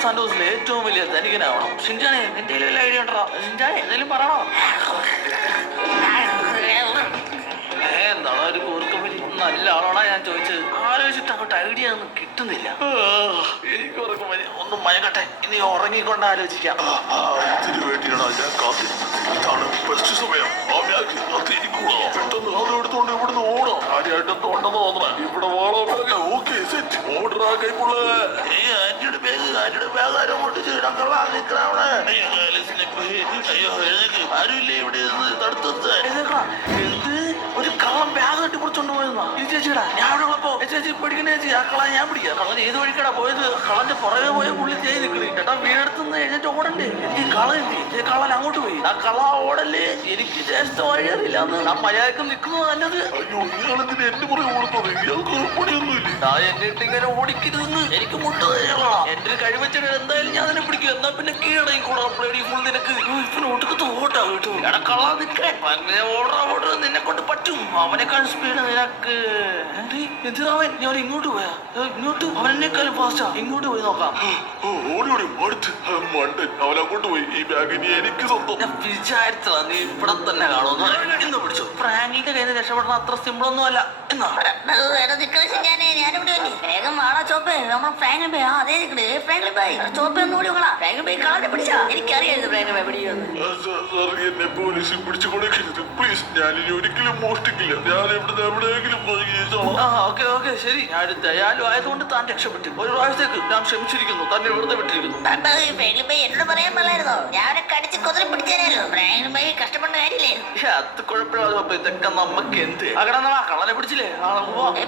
Loss സാന്റോസിലെ ഏറ്റവും വലിയ ധനികനാവണം. ഷിൻജാനെ നിന്റെ വല്ല ഐഡിയ ഉണ്ടോ? ഷിൻജാനെ എന്തെങ്കിലും പറയണോ? എന്താണ് ഒരു കൂർക്കമ്പലി? നല്ല ആളോടാ ഞാൻ ചോദിച്ചത്. ആലോചിച്ചിട്ട് അങ്ങോട്ട് ഐഡിയ ഒന്നും കിട്ടുന്നില്ല. എനിക്ക് ഉറക്കമ്പലി ഒന്നും മയക്കട്ടെ, ഇനി ഉറങ്ങിക്കൊണ്ട് ആലോചിക്കാം. ഇതിനു വേണ്ടിയാണോ ഞാൻ കാത്തിരുന്നത്? ഇതാണ് ബെസ്റ്റ് സമയം. പെട്ടെന്ന് അത് എടുത്തോണ്ട് ഇവിടുന്ന് ഓടാം. കാര്യമായിട്ട് എന്തോ ഉണ്ടെന്ന് തോന്നണേ. ഇവിടെ വാളാ. Okay set. ഓർഡർ ആ കൈപ്പുള്ള ആന്റിയുടെ ബാഗ് ആരോ പൊട്ടിച്ച് നിൽക്കണവിടെ. അയ്യോ എഴുന്നേക്ക്, ആരുമില്ലേ ഇവിടെ തടുത്ത്. എന്ത് ഒരു കള്ളം ബാഗ് കെട്ടി പൊടിച്ചോണ്ട് പോയെന്നാ? ഇത് ചേച്ചിടാ, ഞാൻ അവിടെ ഉള്ളപ്പോ ചേച്ചി പഠിക്കണേ ചേച്ചി. ആ കള്ളൻ ഞാൻ പിടിക്കാം. കള്ളൻ ഏത് വഴിക്കടാ പോയത്? കള്ളന്റെ പുറകെ പോയ പുള്ളി ചെയ്ത് നിൽക്കണേ. ചേട്ടാ വീടെടുത്തുനിന്ന് എഴുന്നേറ്റ് ഓടണ്ടേ? എനിക്ക് കള്ളൻ എന്തി? കള്ളൻ അങ്ങോട്ട് പോയി. ആ കള്ള ഓടല്ലേ, എനിക്ക് ചേച്ചി വഴി അറിയില്ലാന്ന്. ആ മര്യാദക്ക് നിൽക്കുന്നത് നല്ലത്. അയ്യോ ഇയാളെന്തിന് എന്റെ പുറകെ ഓടുന്നത്? ഇയാൾക്ക് പണിയൊന്നുമില്ല. എന്നിട്ട് ഇങ്ങനെ ഓടിക്കരുതെന്ന് എനിക്ക് മുട്ട തയ്യാറാ. എന്റെ കഴിവച്ചിട്ട് എന്തായാലും ഞാൻ അതിനെ പിടിക്കും. എന്നാ പിന്നെ കീഴടങ്ങി കൂടാ ഫുൾ നിനക്ക്. ഇപ്പൊ ഒട്ടുക്കത്ത് ഓട്ടാ കേട്ടോ. എടാ കള്ളാ നിൽക്കാൻ ഓർഡർ നിന്നെ കൊണ്ട് പറ്റും. അവനേക്കാൾ സ്പീഡ് നിനക്ക്. എന്തിനാവൻ? ഞാൻ ഇങ്ങോട്ട് പോയാ ഇങ്ങോട്ട്? അവനെക്കാളും ഫാസ്റ്റാ. ഇങ്ങോട്ട് പോയി നോക്കാം. ഓടി മടുത്ത് മണ്ടൻ. അവൻ അങ്ങോട്ട് പോയി. ഈ ബാഗ് ഇനി എനിക്ക് സ്വന്തം. ഞാൻ വിചാരിച്ചതാ നീ ഇവിടെ തന്നെ കാണുന്നു. ഇന്ന് പിടിച്ചു. ഫ്രാങ്കിന്റെ കയ്യിൽ നിന്ന് രക്ഷപ്പെടണം അത്ര സിമ്പിൾ ഒന്നും അല്ല. എന്നാ വേഗം വാടാ ചോപ്പ്. നമ്മളെ ഫ്രാങ്കിൻ ബൈ അതേ ഫ്രാങ്കിൻ ബൈ ചോപ്പ് ഒന്ന് ഓടി നോക്കടാ. ഫ്രാങ്കിൻ ബൈ കളഞ്ഞ പിടിച്ചാ. എനിക്കറിയായിരുന്നു ഫ്രാങ്കിൻ ബൈ പിടിക്കുമെന്ന്. എന്നെ പോലീസ് പിടിച്ചു കൊടുക്കരുത് പ്ലീസ്. ഞാൻ ഇനി ഒരിക്കലും മോഷ്ടിക്കില്ല. ഞാൻ ഇവിടുന്ന് എവിടെയെങ്കിലും ഓക്കെ ശരി. ഞാൻ ദയാലു ആയതുകൊണ്ട് താൻ രക്ഷപ്പെട്ടു. ഒരു പ്രാവശ്യത്തേക്ക് ഞാൻ ക്ഷമിച്ചിരിക്കുന്നു. തന്നെ വെറുതെ വിട്ടിരിക്കുന്നു. ഫ്രാങ്കിൻ ബൈ എന്നോട് പറയാൻ പാടില്ലായിരുന്നോ? ഞാൻ അവനെ കടിച്ച് കുതിര പിടിച്ചാലോ. ഫ്രാങ്കിൻ ബൈ കഷ്ടപ്പെട്ട കാര്യമില്ലായിരുന്നു. അത് കുഴപ്പമില്ല. ഇതൊക്കെ നമുക്ക് എന്ത് കള്ളനെ പിടിച്ചില്ലേ?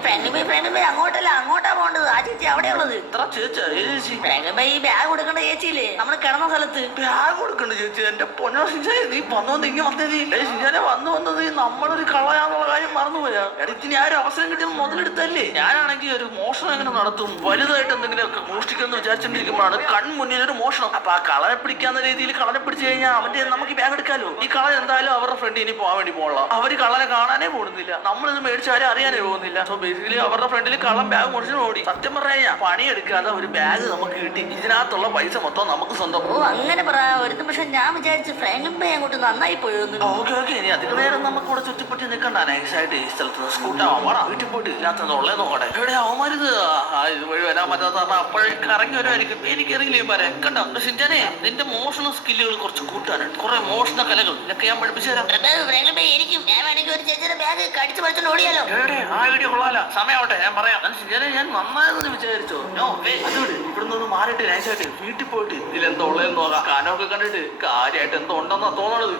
ഫ്രാങ്കിൻ ബൈ അങ്ങോട്ടല്ല, അങ്ങോട്ടാ പോകേണ്ടത്. ആ ചേച്ചി അവിടെ ഉള്ളത്. ഇത്ര ചേച്ചി ഫ്രാങ്കിൻ ബൈ ബാഗ് കൊടുക്കേണ്ട ചേച്ചിയില്ലേ നമ്മൾ കിടന്ന സ്ഥലത്ത്? ബാഗ് കൊടുക്കണ്ട ചേച്ചി. എന്റെ പൊന്നോ ഷിൻജാനെ, നീ വന്നോന്ന് ഇങ്ങനെ വന്നേ. ഷിൻജാനെ വന്നത് നമ്മളൊരു കള്ളയാന്നുള്ള കാര്യം മറന്നുപോയാ. ഇടയ്ക്ക് ഞാൻ ഒരു അവസരം കിട്ടിയത് മുതലെടുത്തല്ലേ. ഞാനാണെങ്കിൽ ഒരു മോഷണം എങ്ങനെ നടത്തും? വലുതായിട്ട് എന്തെങ്കിലുമൊക്കെ മോഷ്ടിക്കുമെന്ന് വിചാരിച്ചോണ്ടിരിക്കുമ്പോഴാണ് കൺമുന്നിൽ ഒരു മോഷണം. അപ്പൊ ആ കളനെ പിടിക്കാന്ന രീതിയിൽ കളനെ പിടിച്ചു കഴിഞ്ഞാൽ അവന്റെ നമുക്ക് ബാഗ് എടുക്കാലോ. ഈ കളൻ എന്തായാലും അവരുടെ ഫ്രണ്ടിൽ ഇനി പോകാൻ വേണ്ടി പോകണം. അവര് കളനെ കാണാനേ പോകുന്നില്ല. നമ്മളിത് മേടിച്ചാലും അറിയാനേ പോകുന്നില്ല. സോ ബേസിക്കലി അവരുടെ ഫ്രണ്ടിൽ കള്ളൻ ബാഗ് മുറിച്ചു ഓടി. സത്യം പറയാ പണിയെടുക്കാതെ ഒരു ബാഗ് നമുക്ക് കിട്ടി. ഇതിനകത്തുള്ള പൈസ മൊത്തം നമുക്ക് സ്വന്തം. ഓ അങ്ങനെ പറ. ഒരു നിമിഷം ഞാൻ വിചാരിച്ചു ഫ്രാങ്കിൻ ബൈ അങ്ങോട്ട് നന്നായി പോയൊന്നു. ഓക്കെ ഇനി അധികം നേരം നമുക്ക് ഇവിടെ ചുറ്റിപ്പറ്റി നിൽക്കണ്ട. നൈസായിട്ട് ഈ സ്ഥലത്ത് സ്കൂട്ടാവാ വീട്ടിൽ പോയിട്ട് ഇതിനകത്ത് ഉള്ളേ നോക്കട്ടെ. എവിടെ അവന്മാരിത് ഇതുവഴി വരാൻ പറ്റാത്ത അപ്പോഴേ കറങ്ങി വരുമായിരിക്കും. എനിക്കറിയില്ലേ പറയാൻ കണ്ടോ ഷിൻജാനെ, നിന്റെ മോഷണ സ്കില്ലുകൾ കുറച്ച് കൂട്ടാനുണ്ട്. കുറെ മോഷണ കലകൾ ഇതൊക്കെ ഞാൻ പഠിപ്പിച്ചു തരാം. ഒരു ചേച്ചിയുടെ ബാഗ് കടിച്ചു പറിച്ചോണ്ട് ഓടിയാലോ? ആ വീഡിയോ കൊള്ളാല. സമയമാവട്ടെ ഞാൻ പറയാം. ഷിൻജാനെ ഞാൻ നന്നായെന്ന് വിചാരിച്ചോ? അതുകൊണ്ട് ഇവിടുന്ന് ഒന്ന് മാറിയിട്ട് നൈസായിട്ട് വീട്ടിൽ പോയിട്ട് ഇതിലെന്തോ ഉള്ളതെന്ന് നോക്കാം. കാനൊക്കെ കണ്ടിട്ട് കാര്യമായിട്ട് എന്തോ ഉണ്ടെന്നാ തോന്നണത്.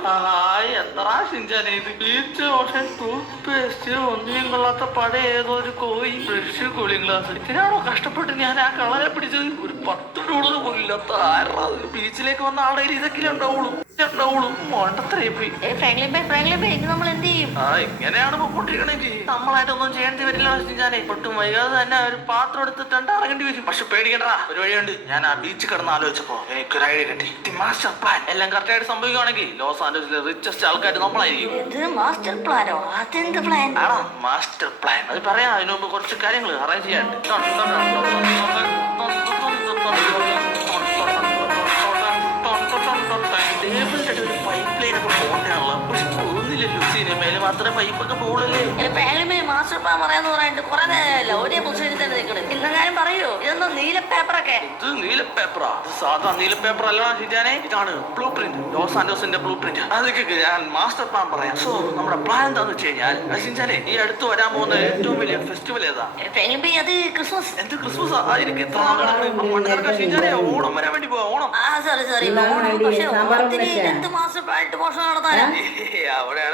എന്തറാ ഷിൻജാനെ ഇത്? ബ്ലീച്ച്, ഓഷൻ, ടൂത്ത് പേസ്റ്റ്, ഒന്നിനും കൊള്ളാത്ത പഴയ ഏതോ ഒരു കോയി, ഫ്രഷ് കൂളിംഗ് ഗ്ലാസ്. ഇതിനാണോ കഷ്ടപ്പെട്ട് ഞാൻ ആ കളറെ പിടിച്ചത്? ഒരു $10 പോലില്ലാത്ത ആരാ ബീച്ചിലേക്ക് വന്ന ആളുടെ ഇതൊക്കെ ഉണ്ടാവുള്ളൂ. ഇങ്ങനെയാണ് പൊട്ടിക്കണെങ്കിൽ നമ്മളായിട്ടൊന്നും ചെയ്യേണ്ടി വരില്ല. ഞാൻ പൊട്ടും വൈകാതെ തന്നെ ഒരു പാത്രം എടുത്തിട്ടുണ്ട് ഇറങ്ങേണ്ടി വരും. പക്ഷെ പേടിക്കണ്ട, ഒരു വഴിയുണ്ട്. ഞാൻ ആ ബീച്ച് കിടന്ന് ആലോചിച്ചപ്പോ എനിക്കൊരു ഐഡിയ കിട്ടി. മാസ്റ്റർ പ്ലാൻ എല്ലാം കറക്റ്റ് ആയിട്ട് സംഭവിക്കുകയാണെങ്കിൽ ലോസ് ആന്റോസിലെ റിച്ചസ്റ്റ് ആൾക്കാർ നമ്മളായിരിക്കും. മാസ്റ്റർ പ്ലാനോ? അതെന്ത് പ്ലാൻ? ആണോ മാസ്റ്റർ പ്ലാൻ? അത് പറയാം. അതിനു മുമ്പ് കുറച്ച് കാര്യങ്ങൾ അറേഞ്ച് ചെയ്യാനുണ്ട്. ഒരു പൈപ്പ് ലൈൻ ഒക്കെ പോകണ്ടാണല്ലോ. പക്ഷെ പോകുന്നില്ലല്ലോ. സിനിമയിൽ മാത്രമേ പൈപ്പൊക്കെ പോകുള്ളല്ലേ. മാസ്റ്റർ പ്ലാൻ പറയാന്ന് പറഞ്ഞിട്ട് കുറെ നേരമല്ല ഒരേ പൊസിഷനിൽ തന്നെ നിൽക്കണം. ഇന്നെങ്ങാനും പറയൂ ഇതൊന്നും നീല പേപ്പറൊക്കെ? ഇത് നീല പേപ്പറാ? സാധാ നീല പേപ്പർ അല്ല ഷിൻജാനെ. ഇതാണ് ബ്ലൂ പ്രിന്റ്, ലോസ് ആന്റോസിന്റെ ബ്ലൂ പ്രിന്റ്. അതൊക്കെ ഞാൻ മാസ്റ്റർ പ്ലാൻ പറയാം. സോ നമ്മുടെ പ്ലാൻ എന്താന്ന് വെച്ച് കഴിഞ്ഞാൽ ഷിൻജാനെ, ഈ അടുത്ത് വരാൻ പോകുന്ന ഏറ്റവും വലിയ ഫെസ്റ്റിവൽ ഏതാ? അത് ക്രിസ്മസ്. എന്ത് ക്രിസ്മസ്? ആയിരിക്കും എത്ര നാൾ ഷിൻജാനെ? ഓണം വരാൻ വേണ്ടി പോവാ. ഓണം പക്ഷെ ഓണത്തിന് എന്ത് മാസ്റ്റർ പ്ലാൻ മോഷണം നടത്താനാ? അവിടെയാണ്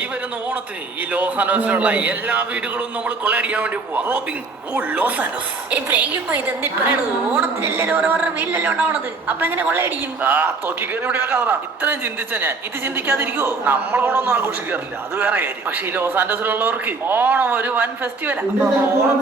ഈ വരുന്ന ഓണത്തിന് ഈ ലോസ് ആന്റോസിലുള്ള എല്ലാ വീടുകളും നമ്മൾ കൊള്ളയടിക്കാൻ വേണ്ടി പോവാം. റോബിംഗ് ഓൾ ലോസ് ആന്റോസ്. ഓണത്തിന് എല്ലാവരും ഓരോരുടെ വീട്ടിലല്ലേ ഉണ്ടാവണത്. അപ്പൊ എങ്ങനെ കൊള്ളയടിക്കും? തോക്കി കയറി ഇവിടെ വെക്കാതാ. ഇത്രയും ചിന്തിച്ച ഞാൻ ഇത് ചിന്തിക്കാതിരിക്കോ? നമ്മൾ ഓണമൊന്നും ആഘോഷിക്കാറില്ല, അത് വേറെ കാര്യം. പക്ഷെ ഈ ലോസ് ആന്റോസിലുള്ളവർക്ക് ഓണം ഒരു വൻ ഫെസ്റ്റിവലാ. ഓണം